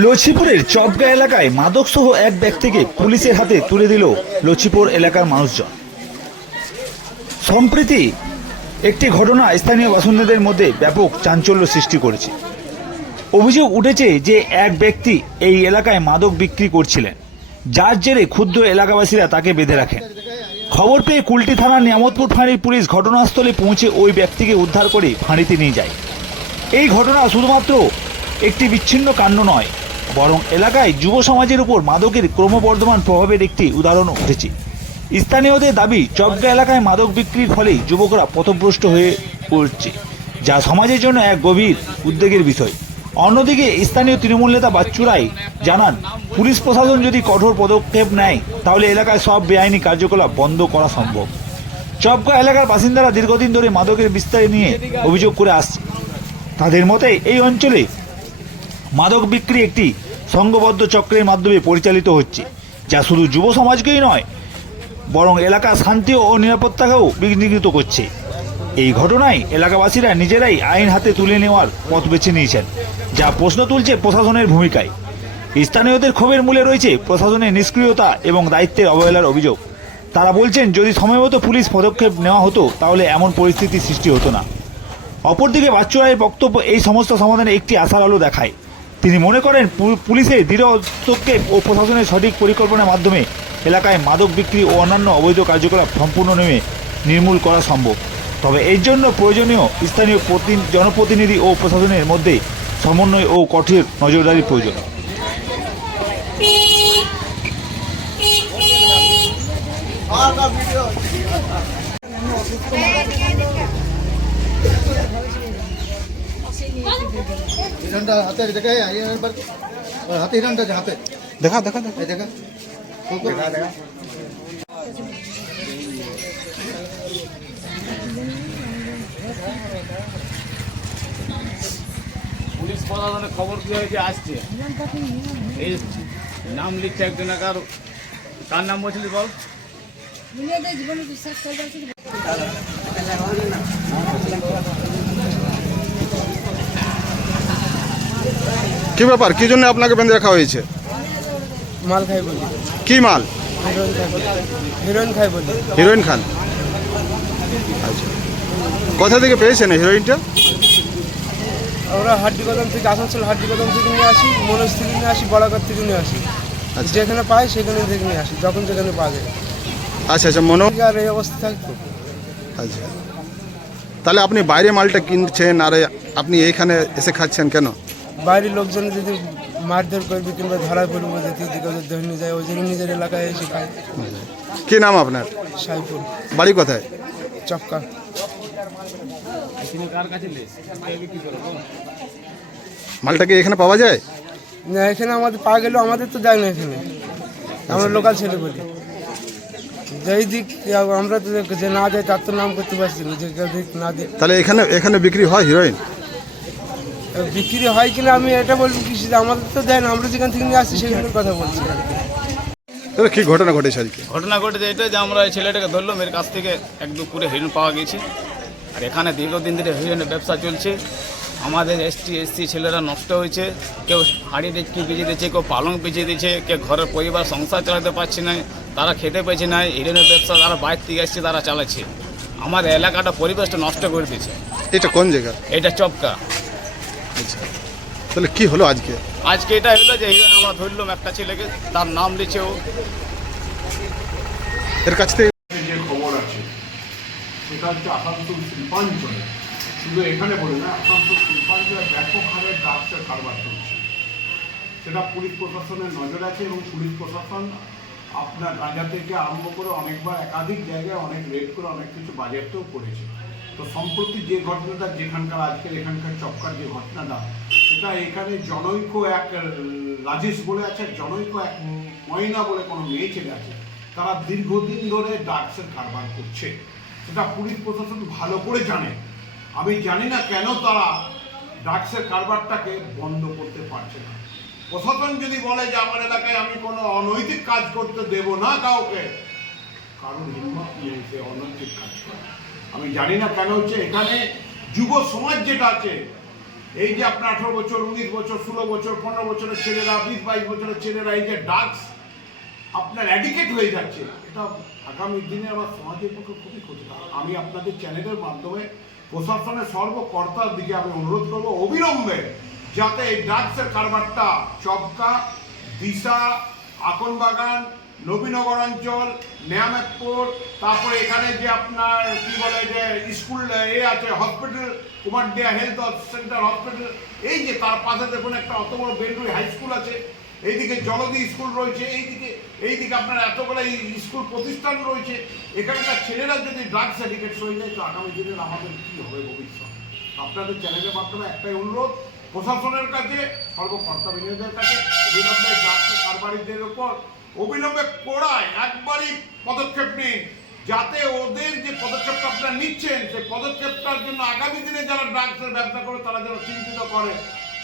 লছিপুরের চপগা এলাকায় মাদকসহ এক ব্যক্তিকে পুলিশের হাতে তুলে দিল লছিপুর এলাকার মানুষজন। সম্প্রতি একটি ঘটনা স্থানীয় বাসিন্দাদের মধ্যে ব্যাপক চাঞ্চল্য সৃষ্টি করেছে। অভিযোগ উঠেছে যে এক ব্যক্তি এই এলাকায় মাদক বিক্রি করছিলেন, যার জেরে ক্ষুব্ধ এলাকাবাসীরা তাকে বেঁধে রাখেন। খবর পেয়ে কুলটি থানার নিয়ামতপুর ফাঁড়ির পুলিশ ঘটনাস্থলে পৌঁছে ওই ব্যক্তিকে উদ্ধার করে ফাঁড়িতে নিয়ে যায়। এই ঘটনা শুধুমাত্র একটি বিচ্ছিন্ন কাণ্ড নয়, বরং এলাকায় যুব সমাজের উপর মাদকের ক্রমবর্ধমান প্রভাবের একটি উদাহরণ উঠেছে। স্থানীয়দের দাবি, চপগা এলাকায় মাদক বিক্রির ফলে যুবকরা পথভ্রষ্ট হয়ে পড়ছে, যা সমাজের জন্য এক গভীর উদ্বেগের বিষয়। অন্যদিকে স্থানীয় তৃণমূল নেতা বাচ্চু রায় জানান, পুলিশ প্রশাসন যদি কঠোর পদক্ষেপ নেয় তাহলে এলাকায় সব বেআইনি কার্যকলাপ বন্ধ করা সম্ভব। চপগা এলাকার বাসিন্দারা দীর্ঘদিন ধরে মাদকের বিস্তার নিয়ে অভিযোগ করে আসছে। তাদের মতে এই অঞ্চলে মাদক বিক্রি একটি সংঘবদ্ধ চক্রের মাধ্যমে পরিচালিত হচ্ছে, যা শুধু যুব সমাজকেই নয় বরং এলাকার শান্তি ও নিরাপত্তাকেও বিঘ্নিত করছে। এই ঘটনায় এলাকাবাসীরা নিজেরাই আইন হাতে তুলে নেওয়ার পথ বেছে নিয়েছেন, যা প্রশ্ন তুলছে প্রশাসনের ভূমিকায়। স্থানীয়দের ক্ষোভের মূলে রয়েছে প্রশাসনের নিষ্ক্রিয়তা এবং দায়িত্বের অবহেলার অভিযোগ। তারা বলছেন, যদি সময়মতো পুলিশ পদক্ষেপ নেওয়া হতো তাহলে এমন পরিস্থিতির সৃষ্টি হতো না। অপরদিকে বাচ্চু রায়ের বক্তব্য এই সমস্যা সমাধানে একটি আশার আলো দেখায়। তিনি মনে করেন, পুলিশের দৃঢ় হস্তক্ষেপ ও প্রশাসনের সঠিক পরিকল্পনার মাধ্যমে এলাকায় মাদক বিক্রি ও অন্যান্য অবৈধ কার্যকলাপ সম্পূর্ণ নির্মূল করা সম্ভব। তবে এর জন্য প্রয়োজনীয় স্থানীয় জনপ্রতিনিধি ও প্রশাসনের মধ্যে সমন্বয় ও কঠোর নজরদারির প্রয়োজন। দেখা দেখা দেখা দেখা পুলিশ প্রশাসনের খবর কি হয়েছে আসছে, এই নাম লিখছে একজন, কার নাম বলছিলি বল? কি ব্যাপার, কি জন্য আপনাকে বেঁধে রাখা হয়েছে? মাল খাই বলি। কি মাল? হিরোইন খাই বলি। হিরোইন খান? আচ্ছা, কোথা থেকে পেয়েছেন হিরোইনটা? আমরা হাড্ডি কদম থেকে, আসানসোল হাড্ডি কদম থেকে নিয়ে আসি, মনোজ থেকে নিয়ে আসি, বলাঘাট থেকে নিয়ে আসি। আচ্ছা, যেখানে পাই সেখানে থেকে নিয়ে আসি, যখন যেখানে পাওয়া যায়। আচ্ছা আচ্ছা, মনে আর এই অবস্থা থাকতো। আচ্ছা, তাহলে আপনি বাইরে মালটা কিনছেন আর আপনি এইখানে এসে খাচ্ছেন কেন? বাইরের লোকজন যদি মারধর করবে কিংবা ধরা পড়বো, যদি ধরে নিয়ে যায়, ওই জন্য নিজের এলাকায় এসে খাই। কি নাম আপনার? সাইফুল। বাড়ি কোথায়? চপকা। মালটা কি এখানে পাওয়া যায়? না, এখানে আমাদের পাওয়া গেলেও আমাদের তো দেয় না এখানে, আমরা লোকাল ছেলে বলি। যেই দিক আমরা তো যে না দেয় তার তো নাম করতে পারছি না, যে দিক না দিক। তাহলে এখানে বিক্রি হয় হিরোইন? বিক্রি হয় কিনা আমি এটা বলবো কি, আমাদের তো দেয় না, আমরা যেখান থেকে নিয়ে আসছি সেখানের কথা বলছি। কি ঘটনা ঘটেছে আজকে? ঘটনা ঘটেছে এটা যে আমরা এই ছেলেটাকে ধরলাম, এর কাছ থেকে এক দুপুরে হিরোইন পাওয়া গেছে। আর এখানে দীর্ঘদিন ধরে হিরোইনের ব্যবসা চলছে। আমাদের এসসি ছেলেরা নষ্ট হয়েছে, কেউ হাঁড়ি ডেচকি বেঁচে দিচ্ছে, কেউ পালং বেঁচে দিচ্ছে, কেউ ঘরের পরিবার সংসার চালাতে পারছে না, তারা খেতে পেয়েছে না। হিরোইনের ব্যবসা তারা বাইরে থেকে এসছে, তারা চালাচ্ছে। আমাদের এলাকাটা পরিবেশটা নষ্ট করে দিচ্ছে। এটা কোন জায়গা? এটা চপকা। আচ্ছা, তাহলে কি হলো আজকে? আজকে এটা হলো যে হিরোইন আমরা ধরলাম একটা ছেলেকে, তার নাম লিখছে ও। এর কাছ থেকে যে খবর আছে সেটা হচ্ছে আসানসোল শিল্পাঞ্চলে, শুধু এখানে বলে না, আসানসোল শিল্পাঞ্চলে ব্যাপক হারে ড্রাগসের কারবার চলছে। সেটা পুলিশ প্রশাসনের নজর আছে এবং পুলিশ প্রশাসন আপনার গাঁজা থেকে আরম্ভ করে অনেকবার একাধিক জায়গায় অনেক রেড করে অনেক কিছু বাজেয়াপ্তও করেছে। তো সম্প্রতি যে ঘটনাটা যেখানকার আজকের এখানকার চপকার যে ঘটনাটা, সেটা এখানে জনৈক এক রাজেশ বলে আছে, জনৈক এক ময়না বলে কোনো মেয়ে ছেলে আছে, তারা দীর্ঘদিন ধরে ড্রাগসের কারবার করছে। সেটা পুলিশ প্রশাসন ভালো করে জানে। আমি জানি না কেন তারা ড্রাগসের কারবারটাকে বন্ধ করতে পারছে না। প্রশাসন যদি বলে যে আমার এলাকায় আমি কোনো অনৈতিক কাজ করতে দেব না কাউকে, কারণ হিম্মত নিয়ে এসে অনৈতিক কাজ করে। আমি জানি না কেন হচ্ছে, এখানে যুব সমাজ যেটা আছে এই যে আপনার 18 বছর 19 বছর 16 বছর 15 বছরের ছেলেরা 20-22 বছরের ছেলেরা এই যে ড্রাগস আপনার অ্যাডিকেট হয়ে যাচ্ছে, এটা আগামী দিনে আমার সমাজের পক্ষে খুবই ক্ষতিকর। আমি আপনাদের চ্যানেলের মাধ্যমে প্রশাসনের সর্বকর্তার দিকে আমি অনুরোধ করব অবিলম্বে যাতে এই ড্রাগসের কারবারটা চবকা, দিশা, আকনবাগান, নবীনগর অঞ্চল, নিয়ামতপুর, তারপরে এখানে যে আপনার কি বলে যে স্কুল আছে হসপিটাল, কুমারডিয়া হেলথ সেন্টার হসপিটাল, এই যে তার পাশে দেখুন একটা অত বড় বেলডুই হাই স্কুল আছে, এইদিকে জলদি স্কুল রয়েছে, এইদিকে আপনার এতগুলো স্কুল প্রতিষ্ঠান রয়েছে, এখানকার ছেলেরা যদি ড্রাগস অ্যাডিক্টেড হয়ে যায় তো আগামী দিনের আমাদের কী হবে ভবিষ্যৎ। আপনাদের চ্যানেলের মাধ্যমে একটাই অনুরোধ প্রশাসনের কাছে, সর্বকর্তাবিনীদের কাছে অবিলম্বে ড্রাগসের কারবারিদের ওপর অবিলম্বে কড়ায় একবারই পদক্ষেপ নিন, যাতে ওদের যে পদক্ষেপটা আপনারা নিচ্ছেন সেই পদক্ষেপটার জন্য আগামী দিনে যারা ড্রাগসের ব্যবসা করে তারা যেন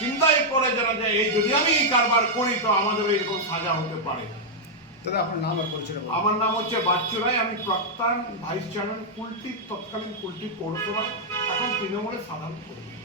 চিন্তায় করে যারা যায় এই যদি আমি এই কারবার করি তো আমাদের এইরকম সাজা হতে পারে। আমার নাম হচ্ছে বাচ্চু রায়, আমি প্রাক্তন ভাইস চেয়ারম্যান কুলটি, তৎকালীন কুলটি পৌরসভা, এখন তৃণমূলের সাধারণ কর্মী।